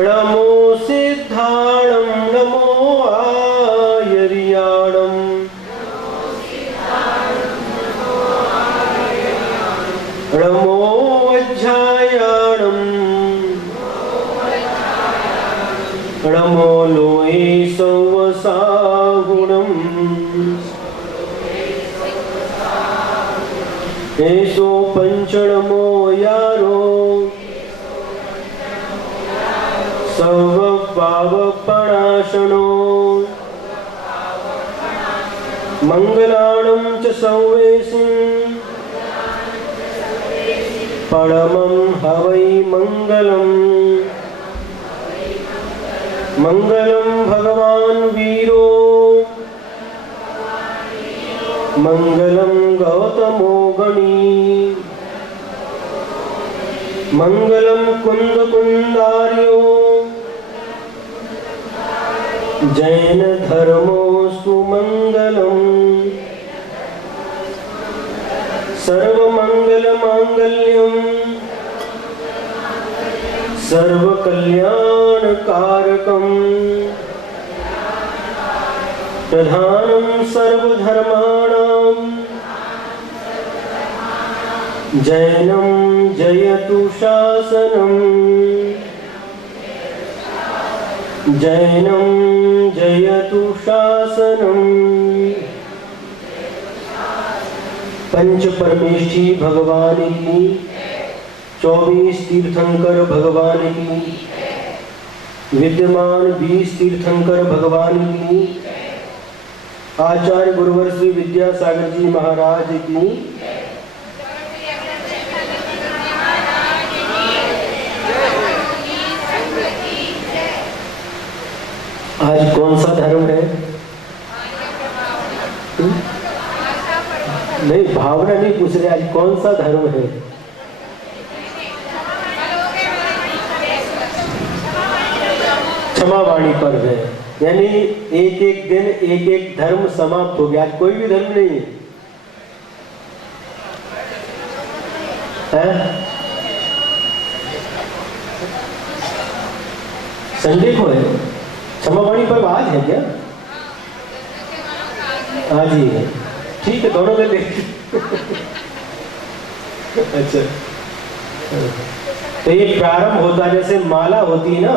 नमो सिद्धाणं नमो आयर्याणं नमो वज्रायाणं नमो लोये सौवसागुणम् एषो पंचणमो यारो सर्वपावपणाशनो मंगलाणं च सर्वेषां परमं हवै मंगलम् मंगलं भगवान् वीरो मंगलं गौतमो गणी मंगलं कुंदकुंदार्यो जैन धर्मोऽस्तु मंगलम् सर्वमंगलमांगल्यं सर्वकल्याणकारकम् प्रधानं सर्वधर्माणां जैनं जयतु शासनम् जैनं जयतु शासनम्। पंच परमेष्ठी भगवान की, 24 तीर्थंकर भगवान की, विद्यमान 20 तीर्थंकर भगवान की, आचार्य गुरुवर श्री विद्यासागर जी महाराज की। आज कौन सा धर्म है? नहीं, भावना नहीं पूछ रहे, आज कौन सा धर्म है? क्षमावाणी पर्व है, यानी एक एक दिन एक एक धर्म समाप्त हो गया। आज कोई भी धर्म नहीं है, संडे को है क्षमावाणी पर्व। आज है क्या? आज ही है, ठीक है, दोनों दिन अच्छा, तो ये प्रारंभ होता है, जैसे माला होती है ना,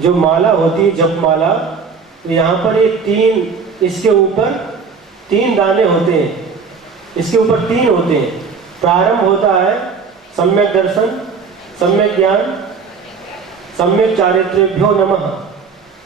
जो माला होती है जप माला, यहाँ पर ये 3, इसके ऊपर 3 दाने होते हैं, इसके ऊपर 3 होते हैं। प्रारंभ होता है सम्यक दर्शन, सम्यक ज्ञान, सम्यक चारित्र्यभ्यो नमः।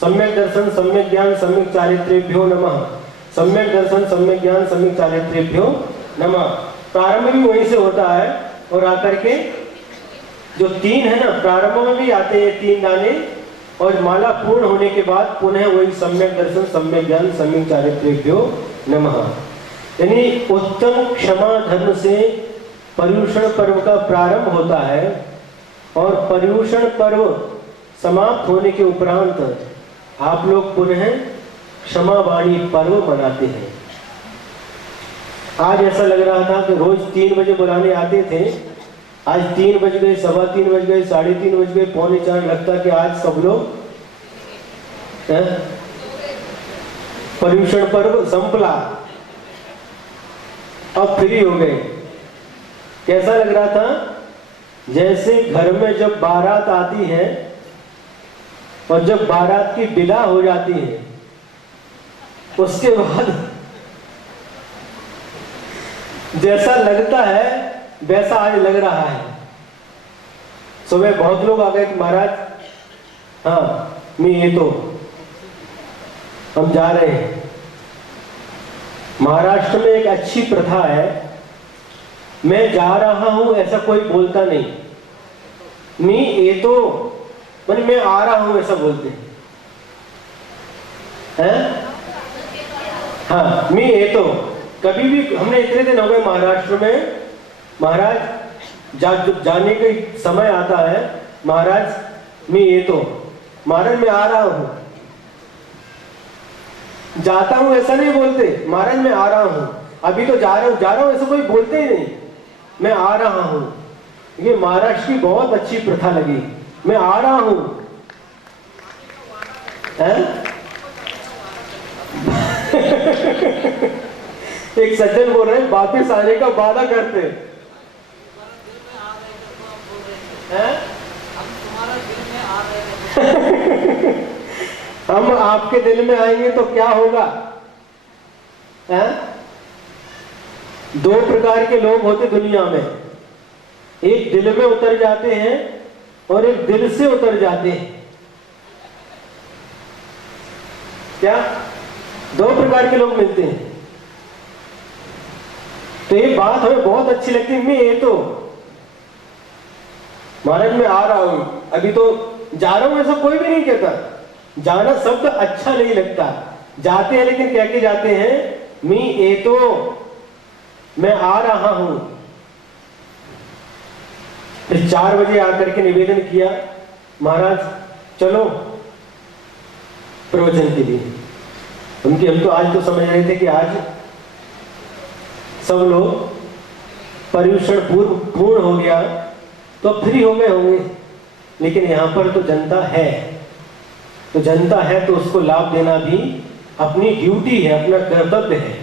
सम्यक दर्शन, सम्यक ज्ञान, सम्यक चारित्र्यभ्यो नमः। सम्यक दर्शन, सम्यक ज्ञान, सम्यक चारित्र्यभ्यो नमः। प्रारंभ भी वहीं से होता है, और आकर के जो 3 है ना, प्रारंभ में भी आते हैं 3 दाने, और माला पूर्ण होने के बाद पुनः वही सम्यक दर्शन, सम्यक ज्ञान, सम्यक चारित्र्यभ्यो नमः। यानी उत्तम क्षमा धर्म से पर्युषण पर्व का प्रारंभ होता है, और पर्युषण पर्व समाप्त होने के उपरांत आप लोग पुनः क्षमावाणी पर्व मनाते हैं। आज ऐसा लग रहा था कि रोज 3 बजे बुलाने आते थे, आज 3 बज गए, 3:15 बज गए, 3:30 बज गए, 3:45 लगता कि आज सब लोग पर्युषण पर्व संपला, अब फ्री हो गए। कैसा लग रहा था? जैसे घर में जब बारात आती है और जब बारात की विदा हो जाती है, उसके बाद जैसा लगता है वैसा आज लग रहा है। सुबह बहुत लोग आ गए कि महाराज, हाँ मैं ये तो हम जा रहे हैं। महाराष्ट्र में एक अच्छी प्रथा है, मैं जा रहा हूं ऐसा कोई बोलता नहीं, मैं ये तो मैंने मैं आ रहा हूं ऐसा बोलते हैं। हाँ, मैं ये तो कभी भी, हमने इतने दिन हो गए महाराष्ट्र में, महाराज जाने का समय आता है, महाराज मैं ये तो, महाराज मैं आ रहा हूं, जाता हूं ऐसा नहीं बोलते, महाराज मैं आ रहा हूं, अभी तो जा रहा हूं ऐसा कोई बोलते ही नहीं, मैं आ रहा हूं। ये महाराष्ट्र की बहुत अच्छी प्रथा लगी, मैं आ रहा हूं, हैं? एक सज्जन बोल रहे हैं वापिस आने का वादा करते हैं। हम आपके दिल में आएंगे तो क्या होगा? हैं? दो प्रकार के लोग होते दुनिया में, एक दिल में उतर जाते हैं और एक दिल से उतर जाते हैं। क्या? दो प्रकार के लोग मिलते हैं। तो ये बात हमें बहुत अच्छी लगती है। मैं ये तो महाराज मैं आ रहा हूं, अभी तो जा रहा हूं, ऐसा कोई भी नहीं कहता। जाना शब्द अच्छा नहीं लगता। जाते हैं लेकिन कह के जाते हैं मैं ये तो मैं आ रहा हूं। फिर 4 बजे आकर के निवेदन किया, महाराज चलो प्रवचन के लिए। उनके हम तो आज तो समझ रहे थे कि आज सब लोग पर्यूषण पूर्ण हो गया तो फ्री हो गए होंगे, लेकिन यहां पर तो जनता है। तो जनता है तो उसको लाभ देना भी अपनी ड्यूटी है, अपना कर्तव्य है।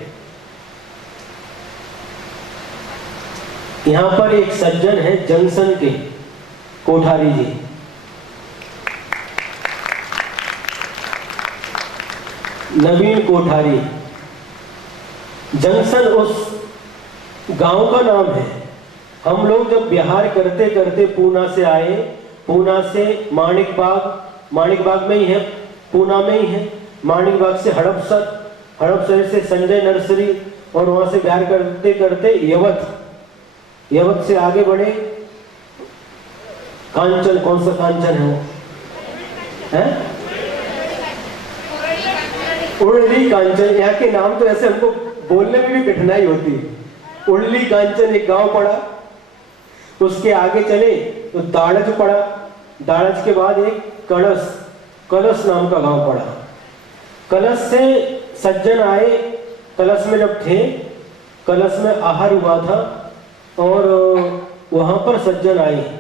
यहां पर एक सज्जन है जंक्शन के, कोठारी जी। नवीन कोठारी। जंक्शन उस गांव का नाम है। हम लोग जब बिहार करते करते पूना से आए, पूना से माणिक बाग में ही है, पूना में ही है। माणिक बाग से हड़पसर से संजय नर्सरी, और वहां से बिहार करते करते यवत से आगे बढ़े। कांचन, कौन सा कांचन है वो? है उड़ली कांचन। यहाँ के नाम तो ऐसे हमको बोलने में भी कठिनाई होती है। उड़ली कांचन एक गांव पड़ा, उसके आगे चले तो दाड़ज पड़ा, दाड़ज के बाद एक कलश नाम का गांव पड़ा। कलश से सज्जन आए। कलश में जब थे, कलश में आहार हुआ था और वहां पर सज्जन आए।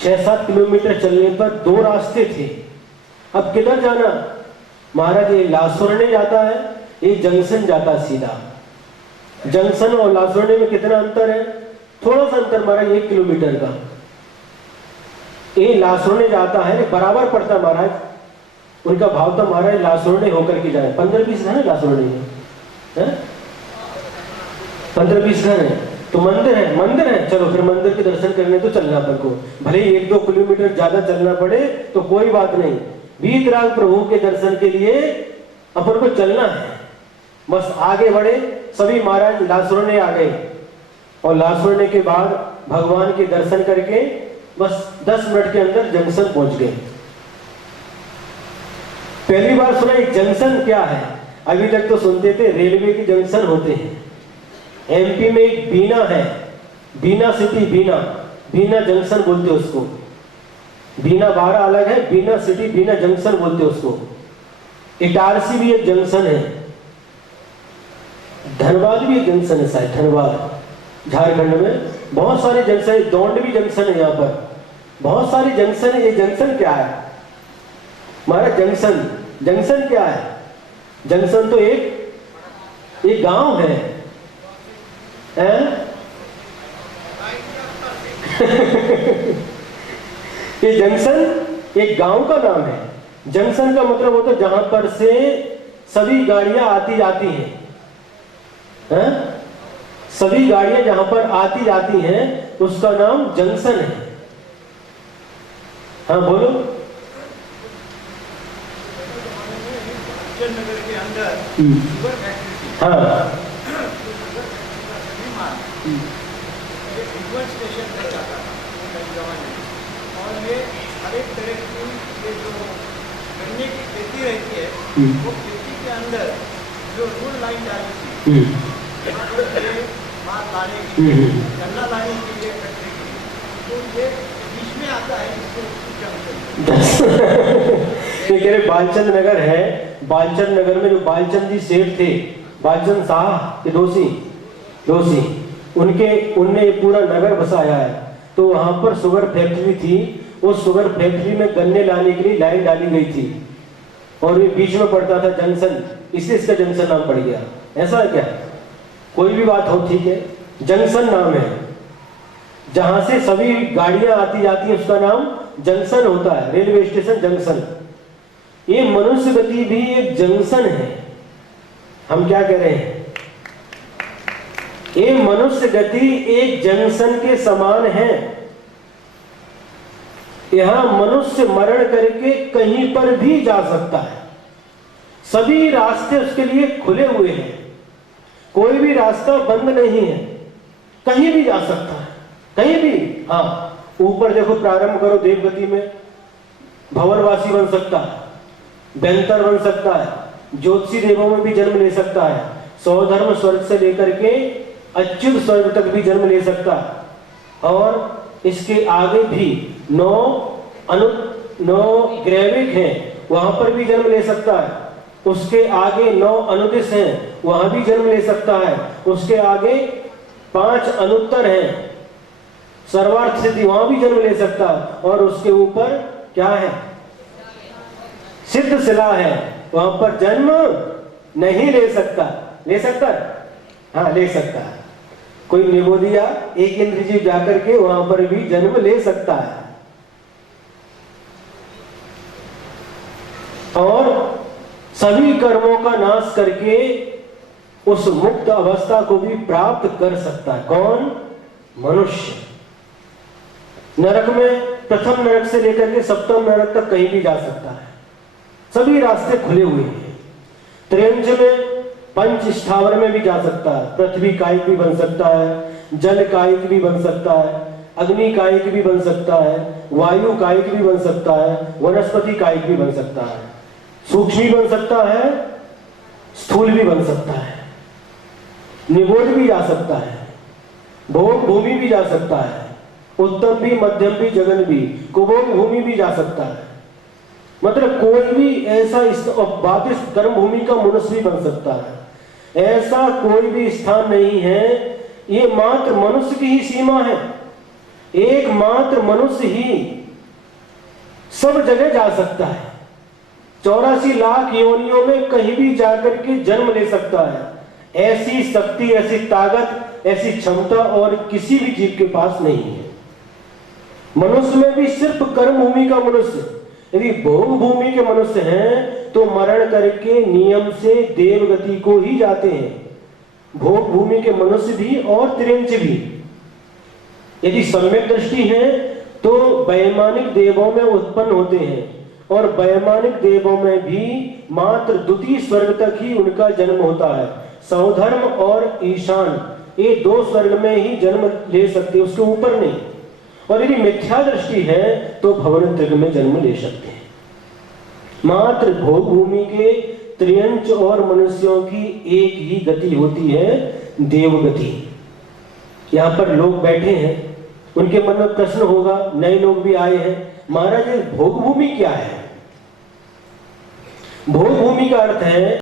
6-7 किलोमीटर चलने पर 2 रास्ते थे। अब किधर जाना? महाराज ये लासुरने जाता है, ये जंक्शन जाता है सीधा। जंक्शन और लासुरने में कितना अंतर है? थोड़ा सा अंतर महाराज, 1 किलोमीटर का। ये लासुरने जाता है, बराबर पड़ता महाराज। उनका भाव तो महाराज लासुरने होकर के जाए। 15-20 घर है लासुरने में, 15-20 घर है। तो मंदिर है, चलो फिर मंदिर के दर्शन करने तो चलना अपन को, भले ही 1-2 किलोमीटर ज्यादा चलना पड़े तो कोई बात नहीं। वीतराग प्रभु के दर्शन के लिए अपन को चलना है। बस आगे बढ़े। सभी महाराज लासुरने आ गए और लासुरने के बाद भगवान के दर्शन करके बस 10 मिनट के अंदर जंक्शन पहुंच गए। पहली बार सुना एक जंक्शन क्या है। अभी तक तो सुनते थे रेलवे के जंक्शन होते हैं। एमपी में एक बीना है, बीना सिटी, बीना जंक्शन बोलते उसको। बीना 12 अलग है, बीना सिटी, बीना जंक्शन बोलते उसको। इटारसी भी एक जंक्शन है, धनबाद भी एक जंक्शन है शायद, धनबाद झारखंड में। बहुत सारे जंक्शन, दौंड भी जंक्शन है। यहाँ पर बहुत सारे जंक्शन है। ये जंक्शन क्या है महाराज? जंक्शन क्या है? जंक्शन तो एक गांव है, ये जंक्शन एक गांव का नाम है। जंक्शन का मतलब होता है जहां पर से सभी गाड़ियां आती जाती हैं, सभी गाड़ियां जहां पर आती जाती हैं उसका नाम जंक्शन है। हाँ बोलो। नगर के अंदर हाँ स्टेशन पे जाता था और ये हर एक तरह की ये जो गन्ने की खेती रहती है वो खेती के अंदर जो रूल लाइन डाली थी माल लाने के लिए, गन्ना लाने के लिए फैक्ट्री के लिए, तो ये बीच में आता है इसको ये कह रहे बालचंद नगर है। बालचंद नगर में जो बालचंद जी सेठ थे, बालचंद साहब के दोषी उनने पूरा नगर बसाया है। तो वहां पर शुगर फैक्ट्री थी। उस शुगर फैक्ट्री में गन्ने लाने के लिए लाइन डाली गई थी। और ये बीच में पड़ता था जंक्शन, इसलिए इसका जंक्शन नाम पड़ गया। ऐसा है क्या? कोई भी बात हो, ठीक है, जंक्शन नाम है, जहां से सभी गाड़ियां आती जाती है उसका नाम जंक्शन होता है, रेलवे स्टेशन जंक्शन। ये मनुष्य गति भी एक जंक्शन है। हम क्या कह रहे हैं? ये मनुष्य गति एक जंक्शन के समान है। यहां मनुष्य मरण करके कहीं पर भी जा सकता है, सभी रास्ते उसके लिए खुले हुए हैं, कोई भी रास्ता बंद नहीं है, कहीं भी जा सकता है, कहीं भी। हाँ, ऊपर देखो, प्रारंभ करो देवगति में, भंवरवासी बन सकता है, बेंतर बन सकता है, ज्योतिषी देवों में भी जन्म ले सकता है, सौधर्म स्वर्ग से लेकर के अच्युत स्वर्ग तक भी जन्म ले सकता है। और इसके आगे भी 9 ग्रैविक हैं, वहां पर भी जन्म ले सकता है। उसके आगे 9 अनुदिश हैं, वहां भी जन्म ले सकता है। उसके आगे 5 अनुत्तर हैं, सर्वार्थ सिद्धि, वहां भी जन्म ले सकता है। और उसके ऊपर क्या है? सिद्ध शिला है, वहां पर जन्म नहीं ले सकता। ले सकता है? हाँ, ले सकता है। कोई निगोदिया, एक इंद्रजीव जाकर के वहां पर भी जन्म ले सकता है। और सभी कर्मों का नाश करके उस मुक्त अवस्था को भी प्राप्त कर सकता है। कौन? मनुष्य। नरक में प्रथम नरक से लेकर के सप्तम नरक तक कहीं भी जा सकता है, सभी रास्ते खुले हुए हैं। त्रियंज में पंच स्थावर में भी जा सकता है, पृथ्वी कायिक भी बन सकता है, जल कायिक भी बन सकता है, अग्नि कायिक भी बन सकता है, वायु कायिक भी बन सकता है, वनस्पति कायिक भी बन सकता है, सूक्ष्म भी बन सकता है, स्थूल भी बन सकता है, निगूढ़ भी जा सकता है, भोग भूमि भी जा सकता है, उत्तम भी, मध्यम भी, जगन भी, कुभोग भूमि भी जा सकता है। मतलब कोई भी ऐसा बाधित कर्म भूमि का मनुष्य भी बन सकता है। ऐसा कोई भी स्थान नहीं है, ये मात्र मनुष्य की ही सीमा है। एकमात्र मनुष्य ही सब जगह जा सकता है, 84 लाख योनियों में कहीं भी जाकर के जन्म ले सकता है। ऐसी शक्ति, ऐसी ताकत, ऐसी क्षमता और किसी भी जीव के पास नहीं है। मनुष्य में भी सिर्फ कर्म भूमि का मनुष्य, यदि भोग भूमि के मनुष्य हैं तो मरण करके नियम से देवगति को ही जाते हैं, भोग भूमि के मनुष्य भी और त्रियंच भी। यदि सम्यक दृष्टि है तो वैमानिक देवों में उत्पन्न होते हैं, और वैमानिक देवों में भी मात्र द्वितीय स्वर्ग तक ही उनका जन्म होता है। सौधर्म और ईशान, ये 2 स्वर्ग में ही जन्म ले सकते, उसके ऊपर नहीं। और यदि मिथ्या दृष्टि है तो भवन त्रिग में जन्म ले सकते हैं। मात्र भोग भूमि के त्रियंच और मनुष्यों की एक ही गति होती है, देवगति। यहाँ पर लोग बैठे हैं, उनके मन में प्रश्न होगा, नए लोग भी आए हैं, महाराज ये भोग भूमि क्या है? भोग भूमि का अर्थ है